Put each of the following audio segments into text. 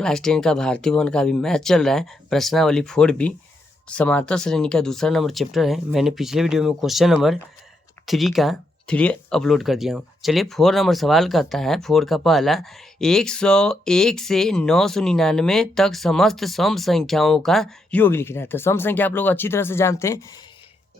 Class 10 का भारतीय भवन का अभी मैथ चल रहा है, प्रश्नावली 4B समांतर श्रेणी का दूसरा नंबर चैप्टर है। मैंने पिछले वीडियो में क्वेश्चन नंबर 3 अपलोड कर दिया हूँ। चलिए 4 नंबर सवाल कहता है, 4 का पहला 101 से 999 तक समस्त सम संख्याओं का योग लिखना है। तो सम संख्या आप लोग अच्छी तरह से जानते हैं।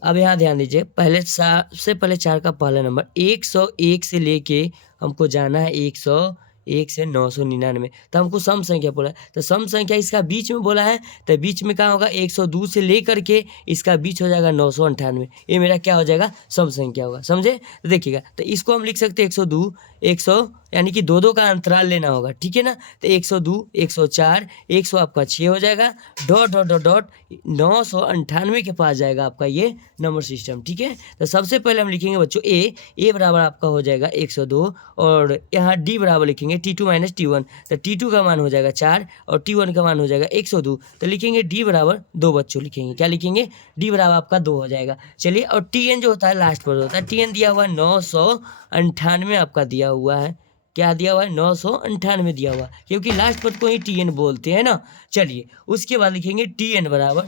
अब यहाँ ध्यान दीजिए, पहले सबसे पहले 4 का पहला नंबर 101 से लेके हमको जाना है 101 से 999, तो हमको सम संख्या बोला है। तो सम संख्या इसका बीच में बोला है, तो बीच में कहाँ होगा 102 से लेकर के इसका बीच हो जाएगा 998। ये मेरा क्या हो जाएगा, सम संख्या होगा। समझे? तो देखिएगा, तो इसको हम लिख सकते हैं 102 100 यानी कि दो का अंतराल लेना होगा, ठीक है ना। तो 102 104 100 आपका 6 हो जाएगा, डॉट डॉट डॉट डॉट 998 के पास जाएगा आपका ये नंबर सिस्टम, ठीक है। तो सबसे पहले हम लिखेंगे बच्चों ए बराबर आपका हो जाएगा 102 और यहाँ डी बराबर लिखेंगे T2 माइनस T1। तो T2 का मान हो जाएगा 4 और T1 का मान हो जाएगा 102। तो लिखेंगे डी बराबर 2 बच्चों लिखेंगे, क्या लिखेंगे, डी बराबर आपका 2 हो जाएगा। चलिए, और Tn जो होता है लास्ट पर होता है, Tn दिया हुआ है 998 आपका दिया हुआ है। क्या दिया हुआ है, 998 दिया हुआ, क्योंकि लास्ट पद को ही Tn बोलते हैं ना। चलिए, उसके बाद लिखेंगे Tn बराबर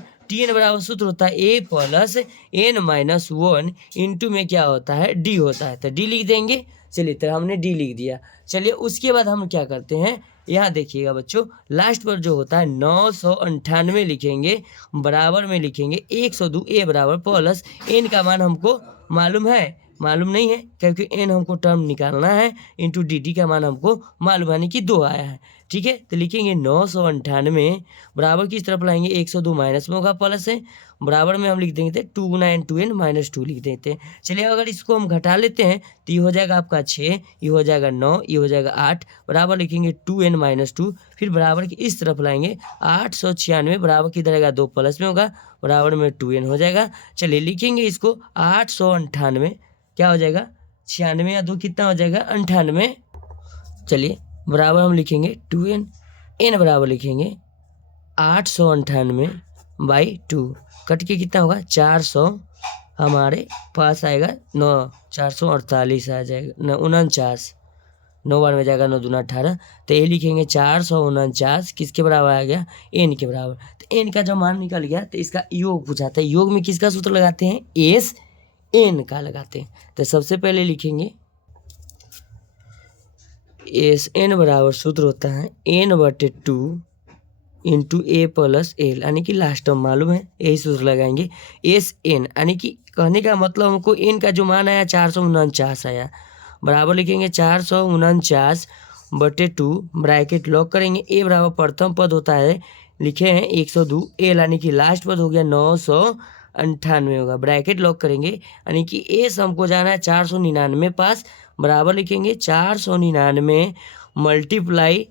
सूत्र होता है a plus n minus 1 into में क्या होता है, d होता है। तो d लिख देंगे। चलिए, तो हमने d लिख दिया। चलिए, उसके बाद हम क्या करते हैं, यहाँ देखिएगा बच्चों, लास्ट पर जो होता है 998 लिखेंगे, बराबर में लिखेंगे 102 a बराबर प्लस n का मान हमको मालूम नहीं है, क्योंकि n हमको टर्म निकालना है, इंटू डी का मान हमको मालूम है कि 2 आया है, ठीक है। तो लिखेंगे 998 बराबर किस तरफ लाएंगे, 102 माइनस में होगा, प्लस है, बराबर में हम लिख देंगे 2 9 2n माइनस 2 लिख देते हैं। चलिए, अगर इसको हम घटा लेते हैं तो ये हो जाएगा आपका 6, ये हो जाएगा 9, ये हो जाएगा 8, बराबर लिखेंगे 2n माइनस 2, फिर बराबर की इस तरफ लाएंगे 896 बराबर किधर आएगा, 2 प्लस में होगा, बराबर में 2n हो जाएगा। चलिए, लिखेंगे इसको 898, क्या हो जाएगा, 96 या 2 कितना हो जाएगा, 98। चलिए, बराबर हम लिखेंगे 2n, n बराबर लिखेंगे 898 बाई 2, कट के कितना होगा 400, हमारे पास आएगा 448 आ जाएगा, 49, 9 बार में जाएगा, 9 दूना 18। तो ये लिखेंगे 449 किसके बराबर आ गया, n के बराबर। तो n का जब मान निकल गया तो इसका योग पूछाता है, योग में किसका सूत्र लगाते हैं, एस n का लगाते हैं। तो सबसे पहले लिखेंगे एस n बराबर सूत्र होता है n/2 इंटू ए प्लस एल, यानी कि लास्ट टर्म मालूम है, यही सूत्र लगाएंगे एस n, यानी कि कहने का मतलब हमको n का जो मान आया 449 आया, बराबर लिखेंगे 449/2 ब्रैकेट लॉक करेंगे। ए बराबर प्रथम पद होता है, लिखे हैं 102, एल यानी कि लास्ट पद हो गया 998 होगा, ब्रैकेट लॉक करेंगे, यानी कि एस हमको जाना है 499 पास, बराबर लिखेंगे 499 मल्टीप्लाई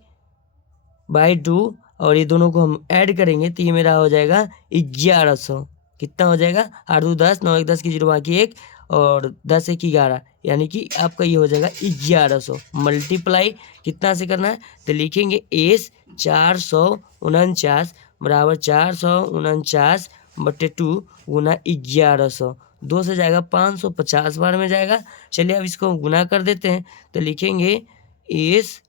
बाई 2 और ये दोनों को हम ऐड करेंगे तो ये मेरा हो जाएगा 1100। कितना हो जाएगा, 8 2 10, 9 1 10 की 0 बाकी 1 और 10 1 11, यानी कि आपका ये हो जाएगा 1100 मल्टीप्लाई कितना से करना है, तो लिखेंगे एस 449 बराबर 449/2 गुना 1100, 2 से जाएगा 550 बार में जाएगा। चलिए, अब इसको गुना कर देते हैं, तो लिखेंगे एस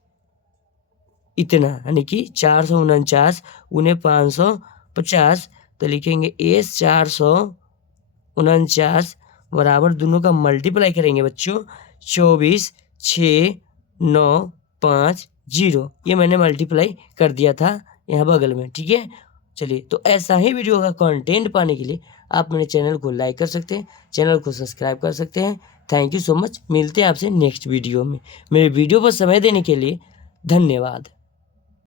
इतना, यानी कि 449 गुने 550, तो लिखेंगे एस 449 बराबर दोनों का मल्टीप्लाई करेंगे बच्चों 24 6 9 5 0, ये मैंने मल्टीप्लाई कर दिया था यहाँ बगल में, ठीक है। चलिए, तो ऐसा ही वीडियो का कंटेंट पाने के लिए आप मेरे चैनल को लाइक कर सकते हैं, चैनल को सब्सक्राइब कर सकते हैं। थैंक यू सो मच, मिलते हैं आपसे नेक्स्ट वीडियो में। मेरे वीडियो पर समय देने के लिए धन्यवाद।